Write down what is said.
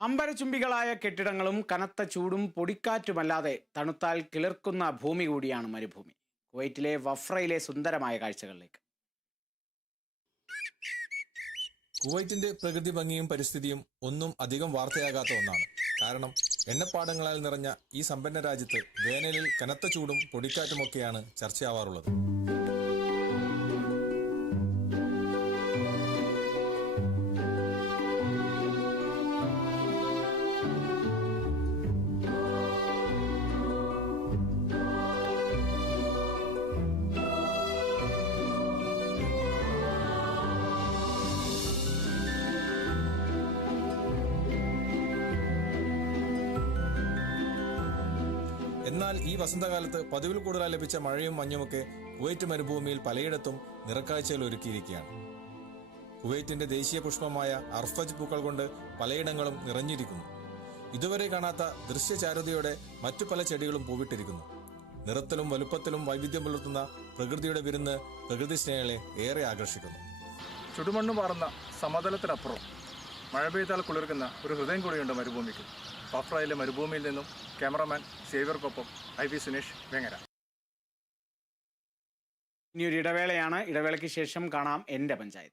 അമ്പരചുംബികളായ കെട്ടിടങ്ങളും കനത്ത ചൂടും പൊടിക്കാറ്റുമല്ലാതെ തണുത്താൽ കിളിർക്കുന്ന ഭൂമി കൂടിയാണ് മരുഭൂമി. കുവൈറ്റിലെ വഫ്രയിലെ സുന്ദരമായ കാഴ്ചകളിലേക്ക്. കുവൈറ്റിന്റെ പ്രകൃതി ഭംഗിയും പരിസ്ഥിതിയും ഒന്നും അധികം വാർത്തയാകാത്ത ഒന്നാണ്. കാരണം എണ്ണപ്പാടങ്ങളാൽ നിറഞ്ഞ ഈ സമ്പന്ന രാജ്യത്ത് വേനലിൽ കനത്ത ചൂടും പൊടിക്കാറ്റുമൊക്കെയാണ് ചർച്ചയാവാറുള്ളത്. എന്നാൽ ഈ വസന്തകാലത്ത് പതിവിൽ കൂടുതലായി ലഭിച്ച മഴയും മഞ്ഞുമൊക്കെ കുവൈറ്റ് മരുഭൂമിയിൽ പലയിടത്തും നിറക്കാഴ്ചകൾ ഒരുക്കിയിരിക്കുകയാണ്. കുവൈറ്റിന്റെ ദേശീയ പുഷ്പമായ അർഫജ് പൂക്കൾ കൊണ്ട് പലയിടങ്ങളും നിറഞ്ഞിരിക്കുന്നു. ഇതുവരെ കാണാത്ത ദൃശ്യചാരുതയോടെ മറ്റു പല ചെടികളും പൂവിട്ടിരിക്കുന്നു. നിറത്തിലും വലുപ്പത്തിലും വൈവിധ്യം പുലർത്തുന്ന പ്രകൃതിയുടെ വിരുന്ന് പ്രകൃതി സ്നേഹികളെ ഏറെ ആകർഷിക്കുന്നു. ചുടുമണ്ണു പാറുന്ന സമതലത്തിനപ്പുറം മഴ പെയ്താൽ കുളിർക്കുന്ന ഒരു ഹൃദയം കൂടിയുണ്ട് മരുഭൂമിക്ക്. വഫ്രയിലെ മരുഭൂമിയിൽ നിന്നും ക്യാമറമാൻ സേവ്യർക്കൊപ്പം IV സുനേഷ്, വേങ്ങര. ഇനിയൊരു ഇടവേളയാണ്. ഇടവേളയ്ക്ക് ശേഷം കാണാം എൻ്റെ പഞ്ചായത്ത്.